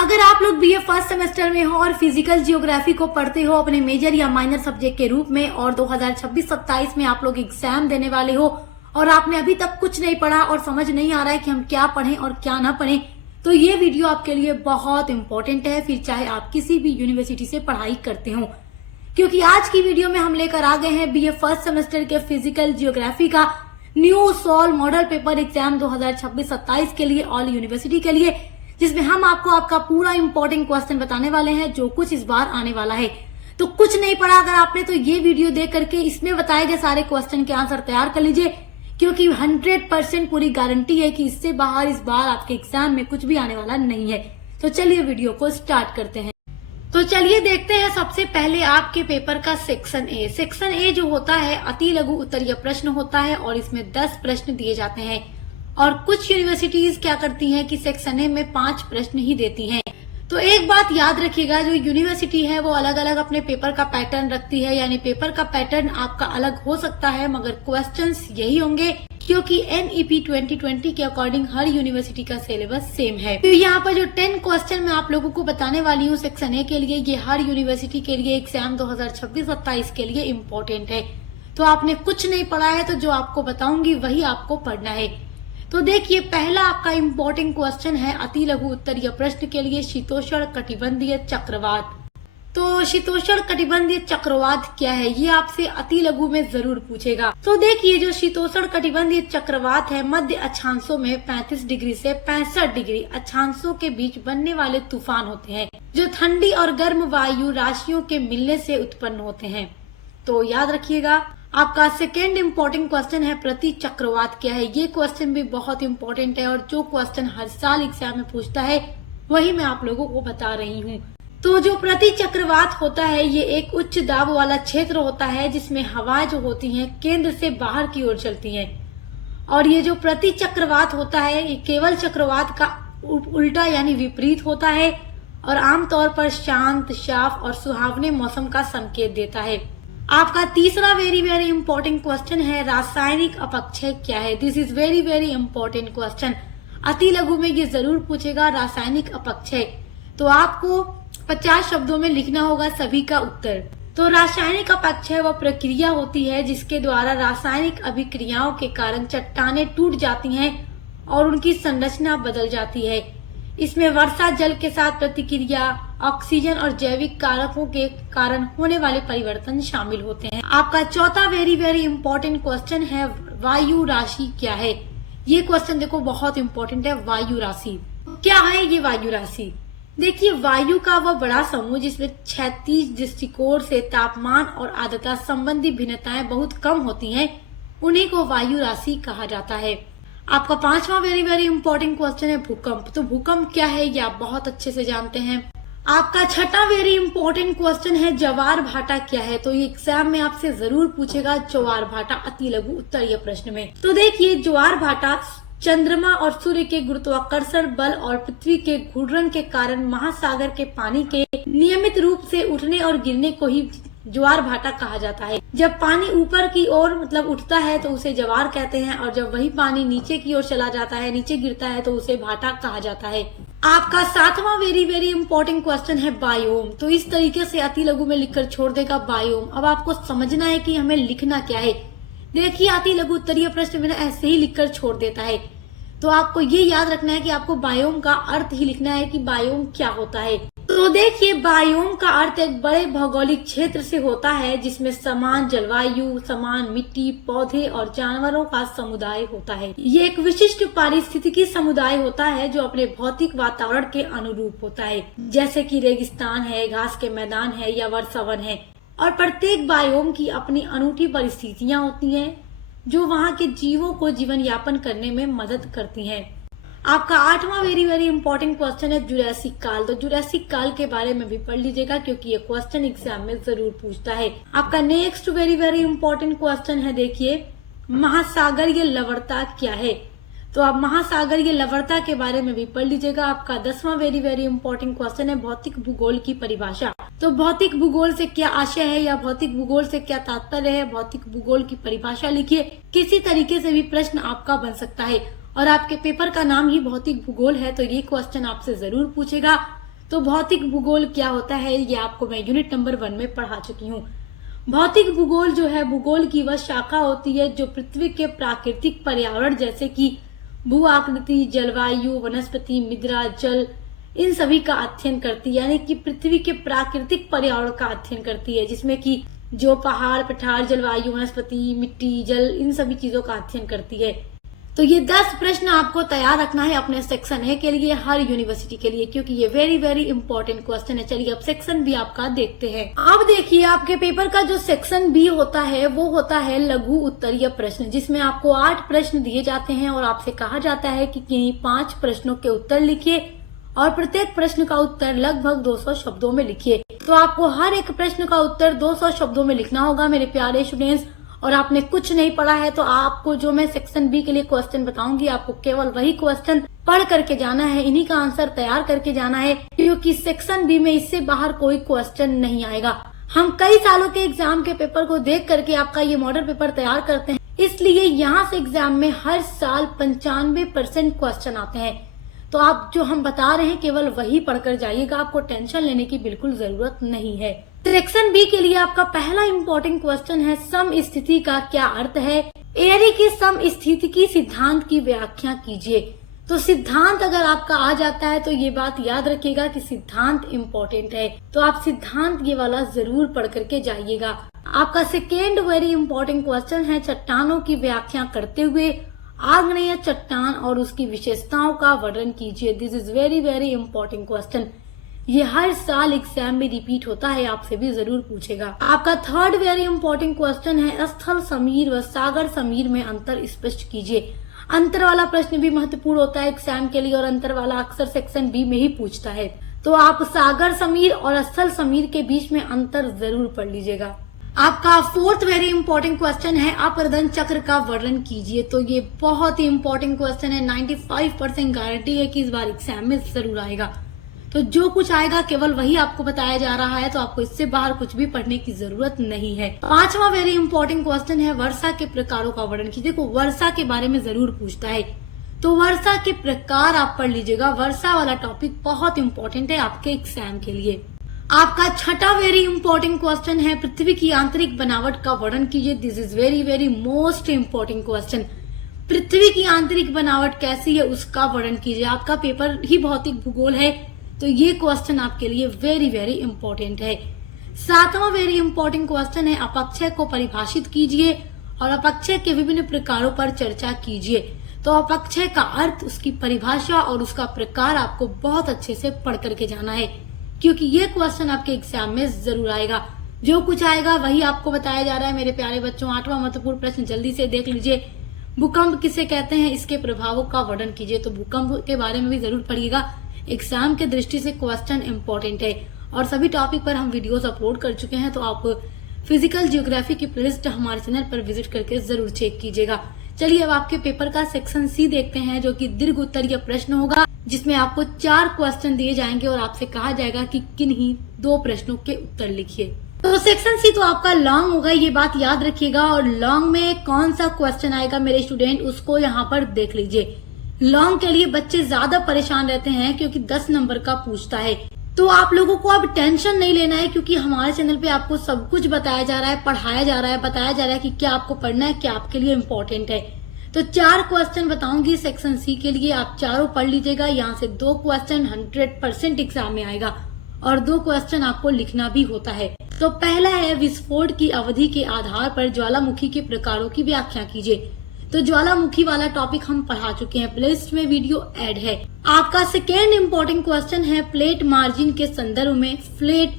अगर आप लोग बीए फर्स्ट सेमेस्टर में हो और फिजिकल जियोग्राफी को पढ़ते हो अपने मेजर या माइनर सब्जेक्ट के रूप में और 2026-27 में आप लोग एग्जाम देने वाले हो और आपने अभी तक कुछ नहीं पढ़ा और समझ नहीं आ रहा है कि हम क्या पढ़ें और क्या ना पढ़ें, तो ये वीडियो आपके लिए बहुत इंपॉर्टेंट है, फिर चाहे आप किसी भी यूनिवर्सिटी से पढ़ाई करते हो। क्योंकि आज की वीडियो में हम लेकर आ गए हैं बीए फर्स्ट सेमेस्टर के फिजिकल जियोग्राफी का new solve model paper exam 2026-27 के लिए ऑल यूनिवर्सिटी के लिए, जिसमें हम आपको आपका पूरा इंपॉर्टेंट क्वेश्चन बताने वाले हैं जो कुछ इस बार आने वाला है। तो कुछ नहीं पढ़ा अगर आपने तो ये वीडियो देख करके इसमें बताए गए सारे क्वेश्चन के आंसर तैयार कर लीजिए, क्योंकि 100% पूरी गारंटी है कि इससे बाहर इस बार आपके एग्जाम में कुछ भी आने वाला नहीं है। तो चलिए वीडियो को स्टार्ट करते हैं। तो चलिए देखते हैं सबसे पहले आपके पेपर का सेक्शन ए। सेक्शन ए जो होता है अति लघु उत्तरीय प्रश्न होता है और इसमें 10 प्रश्न दिए जाते हैं। और कुछ यूनिवर्सिटीज क्या करती हैं कि सेक्शन ए में 5 प्रश्न ही देती हैं। तो एक बात याद रखिएगा, जो यूनिवर्सिटी है वो अलग अलग अपने पेपर का पैटर्न रखती है, यानी पेपर का पैटर्न आपका अलग हो सकता है मगर क्वेश्चंस यही होंगे, क्योंकि NEP 2020 के अकॉर्डिंग हर यूनिवर्सिटी का सिलेबस सेम है। तो यहाँ पर जो 10 क्वेश्चन मैं आप लोगों को बताने वाली हूँ सेक्शन ए के लिए, ये हर यूनिवर्सिटी के लिए एग्जाम 2026-27 के लिए इम्पोर्टेंट है। तो आपने कुछ नहीं पढ़ा है तो जो आपको बताऊंगी वही आपको पढ़ना है। तो देखिए, पहला आपका इम्पोर्टेंट क्वेश्चन है अति लघु उत्तरीय प्रश्न के लिए शीतोष्ण कटिबंधीय चक्रवात। तो शीतोष्ण कटिबंधीय चक्रवात क्या है, ये आपसे अति लघु में जरूर पूछेगा। तो देखिए, जो शीतोष्ण कटिबंधीय चक्रवात है मध्य अक्षांशों में 35 डिग्री से 65 डिग्री अक्षांशों के बीच बनने वाले तूफान होते हैं, जो ठंडी और गर्म वायु राशियों के मिलने से उत्पन्न होते हैं। तो याद रखिएगा। आपका सेकेंड इम्पोर्टेंट क्वेश्चन है प्रति चक्रवात क्या है। ये क्वेश्चन भी बहुत इम्पोर्टेंट है और जो क्वेश्चन हर साल एग्जाम में पूछता है वही मैं आप लोगों को बता रही हूँ। तो जो प्रति चक्रवात होता है ये एक उच्च दाब वाला क्षेत्र होता है जिसमें हवाएं जो होती हैं केंद्र से बाहर की ओर चलती हैं। और ये जो प्रति चक्रवात होता है ये केवल चक्रवात का उल्टा यानी विपरीत होता है और आमतौर पर शांत, साफ और सुहावने मौसम का संकेत देता है। आपका तीसरा वेरी इंपॉर्टेंट क्वेश्चन है रासायनिक अपक्षय क्या है। This is very important question. अति लघु में ये जरूर पूछेगा रासायनिक अपक्षय। तो आपको 50 शब्दों में लिखना होगा सभी का उत्तर। तो रासायनिक अपक्षय वह प्रक्रिया होती है जिसके द्वारा रासायनिक अभिक्रियाओं के कारण चट्टानें टूट जाती हैं और उनकी संरचना बदल जाती है। इसमें वर्षा जल के साथ प्रतिक्रिया, ऑक्सीजन और जैविक कारकों के कारण होने वाले परिवर्तन शामिल होते हैं। आपका चौथा वेरी इंपॉर्टेंट क्वेश्चन है वायु राशि क्या है। ये क्वेश्चन देखो बहुत इंपॉर्टेंट है। वायु राशि क्या है ये वायु राशि? देखिए, वायु का वह बड़ा समूह जिसमें 36 दृष्टिकोण से तापमान और आर्द्रता संबंधी भिन्नताएं बहुत कम होती हैं, उन्हीं को वायु राशि कहा जाता है। आपका पांचवा वेरी इंपॉर्टेंट क्वेश्चन है भूकंप। तो भूकंप क्या है ये आप बहुत अच्छे से जानते हैं। आपका छठा वेरी इंपॉर्टेंट क्वेश्चन है ज्वार भाटा क्या है। तो ये एग्जाम में आपसे जरूर पूछेगा ज्वार भाटा अति लघु उत्तरीय प्रश्न में। तो देखिए, ज्वार भाटा चंद्रमा और सूर्य के गुरुत्वाकर्षण बल और पृथ्वी के घूर्णन के कारण महासागर के पानी के नियमित रूप से उठने और गिरने को ही ज्वार भाटा कहा जाता है। जब पानी ऊपर की ओर उठता है तो उसे ज्वार कहते हैं और जब वही पानी नीचे की ओर चला जाता है, नीचे गिरता है तो उसे भाटा कहा जाता है। आपका सातवां वेरी इंपॉर्टेंट क्वेश्चन है बायोम। तो इस तरीके से अति लघु में लिखकर छोड़ देगा बायोम। अब आपको समझना है कि हमें लिखना क्या है। देखिए, अति लघु उत्तरीय प्रश्न में ऐसे ही लिखकर छोड़ देता है, तो आपको ये याद रखना है कि आपको बायोम का अर्थ ही लिखना है कि बायोम क्या होता है। तो देखिए, बायोम का अर्थ एक बड़े भौगोलिक क्षेत्र से होता है जिसमें समान जलवायु, समान मिट्टी, पौधे और जानवरों का समुदाय होता है। ये एक विशिष्ट पारिस्थितिकी समुदाय होता है जो अपने भौतिक वातावरण के अनुरूप होता है, जैसे कि रेगिस्तान है, घास के मैदान है या वर्षावन है। और प्रत्येक बायोम की अपनी अनूठी परिस्थितियां होती हैं जो वहाँ के जीवों को जीवन यापन करने में मदद करती हैं। आपका आठवां वेरी इंपॉर्टेंट क्वेश्चन है जुरासिक काल। तो जुरासिक काल के बारे में भी पढ़ लीजिएगा क्योंकि ये क्वेश्चन एग्जाम में जरूर पूछता है। आपका नेक्स्ट वेरी इंपॉर्टेंट क्वेश्चन है, देखिए, महासागरीय लवणता क्या है। तो आप महासागरीय लवणता के बारे में भी पढ़ लीजिएगा। आपका 10वां वेरी इंपॉर्टेंट क्वेश्चन है भौतिक भूगोल की परिभाषा। तो भौतिक भूगोल से क्या आशय है या भौतिक भूगोल से क्या तात्पर्य है, भौतिक भूगोल की परिभाषा लिखिए। किसी तरीके से भी प्रश्न आपका बन सकता है और आपके पेपर का नाम ही भौतिक भूगोल है तो ये क्वेश्चन आपसे जरूर पूछेगा। तो भौतिक भूगोल क्या होता है ये आपको मैं यूनिट नंबर 1 में पढ़ा चुकी हूँ। भौतिक भूगोल जो है भूगोल की वह शाखा होती है जो पृथ्वी के प्राकृतिक पर्यावरण जैसे कि भू आकृति, जलवायु, वनस्पति, मृदा, जल, इन सभी का अध्ययन करती है। यानी कि पृथ्वी के प्राकृतिक पर्यावरण का अध्ययन करती है, जिसमें कि जो पहाड़, पठार, जलवायु, वनस्पति, मिट्टी, जल, इन सभी चीजों का अध्ययन करती है। तो ये 10 प्रश्न आपको तैयार रखना है अपने सेक्शन ए के लिए, हर यूनिवर्सिटी के लिए, क्योंकि ये वेरी वेरी इंपॉर्टेंट क्वेश्चन है। चलिए अब सेक्शन बी आपका देखते हैं। अब देखिए आपके पेपर का जो सेक्शन बी होता है वो होता है लघु उत्तरीय प्रश्न, जिसमें आपको 8 प्रश्न दिए जाते हैं और आपसे कहा जाता है कि किन्हीं 5 प्रश्नों के उत्तर लिखिए और प्रत्येक प्रश्न का उत्तर लगभग 200 शब्दों में लिखिए। तो आपको हर एक प्रश्न का उत्तर 200 शब्दों में लिखना होगा मेरे प्यारे स्टूडेंट्स। और आपने कुछ नहीं पढ़ा है तो आपको जो मैं सेक्शन बी के लिए क्वेश्चन बताऊंगी आपको केवल वही क्वेश्चन पढ़ करके जाना है, इन्हीं का आंसर तैयार करके जाना है, क्योंकि सेक्शन बी में इससे बाहर कोई क्वेश्चन नहीं आएगा। हम कई सालों के एग्जाम के पेपर को देख करके आपका ये मॉडल पेपर तैयार करते हैं, इसलिए यहाँ से एग्जाम में हर साल 95% क्वेश्चन आते हैं। तो आप जो हम बता रहे हैं केवल वही पढ़कर जाइएगा, आपको टेंशन लेने की बिल्कुल जरूरत नहीं है। सेक्शन बी के लिए आपका पहला इम्पोर्टेंट क्वेश्चन है समस्थिति का क्या अर्थ है। एरी की समस्थिति सिद्धांत की व्याख्या कीजिए। तो सिद्धांत अगर आपका आ जाता है तो ये बात याद रखिएगा कि सिद्धांत इम्पोर्टेंट है, तो आप सिद्धांत ये वाला जरूर पढ़ करके जाइएगा। आपका सेकेंड वेरी इम्पोर्टेंट क्वेश्चन है चट्टानों की व्याख्या करते हुए आग्नेय चट्टान और उसकी विशेषताओं का वर्णन कीजिए। This is very very important question, ये हर साल एग्जाम में रिपीट होता है, आपसे भी जरूर पूछेगा। आपका थर्ड वेरी इंपॉर्टेंट क्वेश्चन है स्थल समीर व सागर समीर में अंतर स्पष्ट कीजिए। अंतर वाला प्रश्न भी महत्वपूर्ण होता है एग्जाम के लिए और अंतर वाला अक्सर सेक्शन बी में ही पूछता है। तो आप सागर समीर और स्थल समीर के बीच में अंतर जरूर पढ़ लीजिएगा। आपका फोर्थ वेरी इंपॉर्टेंट क्वेश्चन है अपरदन चक्र का वर्णन कीजिए। तो ये बहुत ही इंपॉर्टेंट क्वेश्चन है, 95% गारंटी है कि इस बार एग्जाम में जरूर आएगा। तो जो कुछ आएगा केवल वही आपको बताया जा रहा है, तो आपको इससे बाहर कुछ भी पढ़ने की जरूरत नहीं है। पांचवा वेरी इंपॉर्टेंट क्वेश्चन है वर्षा के प्रकारों का वर्णन कीजिए। देखो वर्षा के बारे में जरूर पूछता है, तो वर्षा के प्रकार आप पढ़ लीजिएगा। वर्षा वाला टॉपिक बहुत इंपॉर्टेंट है आपके एग्जाम के लिए। आपका छठा वेरी इंपॉर्टेंट क्वेश्चन है पृथ्वी की आंतरिक बनावट का वर्णन कीजिए। This is very very most important question. पृथ्वी की आंतरिक बनावट कैसी है उसका वर्णन कीजिए। आपका पेपर ही भौतिक भूगोल है, तो ये क्वेश्चन आपके लिए वेरी वेरी इंपॉर्टेंट है। सातवां वेरी इंपॉर्टेंट क्वेश्चन है अपक्षय को परिभाषित कीजिए और अपक्षय के विभिन्न प्रकारों पर चर्चा कीजिए। तो अपक्षय का अर्थ, उसकी परिभाषा और उसका प्रकार आपको बहुत अच्छे से पढ़ करके जाना है, क्योंकि ये क्वेश्चन आपके एग्जाम में जरूर आएगा। जो कुछ आएगा वही आपको बताया जा रहा है मेरे प्यारे बच्चों। आठवां महत्वपूर्ण प्रश्न जल्दी से देख लीजिए। भूकंप किसे कहते हैं, इसके प्रभावों का वर्णन कीजिए। तो भूकंप के बारे में भी जरूर पढ़िएगा, एग्जाम के दृष्टि से क्वेश्चन इंपॉर्टेंट है। और सभी टॉपिक पर हम वीडियोस अपलोड कर चुके हैं, तो आप फिजिकल जियोग्राफी की प्लेलिस्ट हमारे चैनल पर विजिट करके जरूर चेक कीजिएगा। चलिए अब आपके पेपर का सेक्शन सी देखते हैं, जो कि दीर्घ उत्तरीय प्रश्न होगा, जिसमें आपको 4 क्वेश्चन दिए जाएंगे और आपसे कहा जाएगा कि किन्हीं 2 प्रश्नों के उत्तर लिखिए। तो सेक्शन सी तो आपका लॉन्ग होगा, ये बात याद रखिएगा। और लॉन्ग में कौन सा क्वेश्चन आएगा मेरे स्टूडेंट, उसको यहाँ पर देख लीजिए। लॉन्ग के लिए बच्चे ज्यादा परेशान रहते हैं क्योंकि 10 नंबर का पूछता है। तो आप लोगों को अब टेंशन नहीं लेना है, क्योंकि हमारे चैनल पे आपको सब कुछ बताया जा रहा है, पढ़ाया जा रहा है, बताया जा रहा है कि क्या आपको पढ़ना है, क्या आपके लिए इम्पोर्टेंट है। तो 4 क्वेश्चन बताऊंगी सेक्शन सी के लिए, आप चारों पढ़ लीजिएगा। यहाँ से 2 क्वेश्चन 100% एग्जाम में आएगा और 2 क्वेश्चन आपको लिखना भी होता है। तो पहला है विस्फोट की अवधि के आधार पर ज्वालामुखी के प्रकारों की व्याख्या कीजिए। तो ज्वालामुखी वाला टॉपिक हम पढ़ा चुके हैं, प्लेलिस्ट में वीडियो ऐड है। आपका सेकेंड इम्पोर्टेंट क्वेश्चन है प्लेट मार्जिन के संदर्भ में प्लेट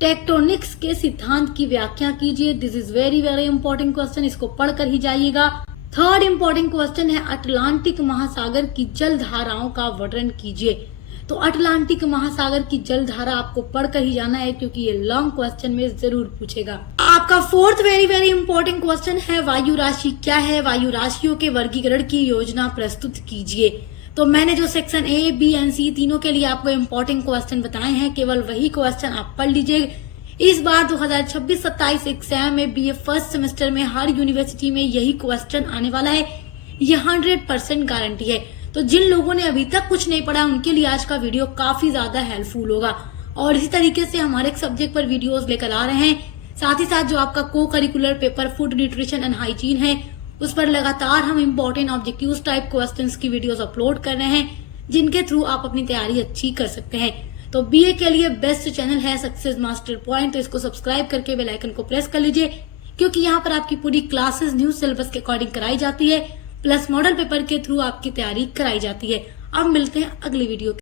टेक्टोनिक्स के सिद्धांत की व्याख्या कीजिए। This is very very important question, इसको पढ़ कर ही जाइएगा। थर्ड इम्पोर्टेंट क्वेश्चन है अटलांटिक महासागर की जल धाराओं का वर्णन कीजिए। तो अटलांटिक महासागर की जल धारा आपको पढ़कर ही जाना है, क्योंकि ये लॉन्ग क्वेश्चन में जरूर पूछेगा। आपका fourth very very important question है वायु राशि क्या है, वायु राशियों के वर्गीकरण की योजना प्रस्तुत कीजिए। तो मैंने जो सेक्शन ए, बी एंड सी तीनों के लिए आपको इम्पोर्टेंट क्वेश्चन बताए हैं, केवल वही क्वेश्चन आप पढ़ लीजिए। इस बार 2026-27 एग्जाम में बीए फर्स्ट सेमेस्टर में हर यूनिवर्सिटी में यही क्वेश्चन आने वाला है, ये 100% गारंटी है। तो जिन लोगों ने अभी तक कुछ नहीं पढ़ा उनके लिए आज का वीडियो काफी ज्यादा हेल्पफुल होगा। और इसी तरीके से हम हर एक सब्जेक्ट पर वीडियोस लेकर आ रहे हैं। साथ ही साथ जो आपका को curricular paper food nutrition and hygiene है उस पर लगातार हम इम्पोर्टेंट ऑब्जेक्टिव्स टाइप क्वेश्चंस की वीडियोस अपलोड कर रहे हैं, जिनके थ्रू आप अपनी तैयारी अच्छी कर सकते हैं। तो बीए के लिए बेस्ट चैनल है सक्सेस मास्टर पॉइंट, तो इसको सब्सक्राइब करके बेल आइकन को प्रेस कर लीजिए, क्योंकि यहाँ पर आपकी पूरी क्लासेस न्यू सिलेबस के अकॉर्डिंग कराई जाती है, प्लस मॉडल पेपर के थ्रू आपकी तैयारी कराई जाती है। अब मिलते हैं अगली वीडियो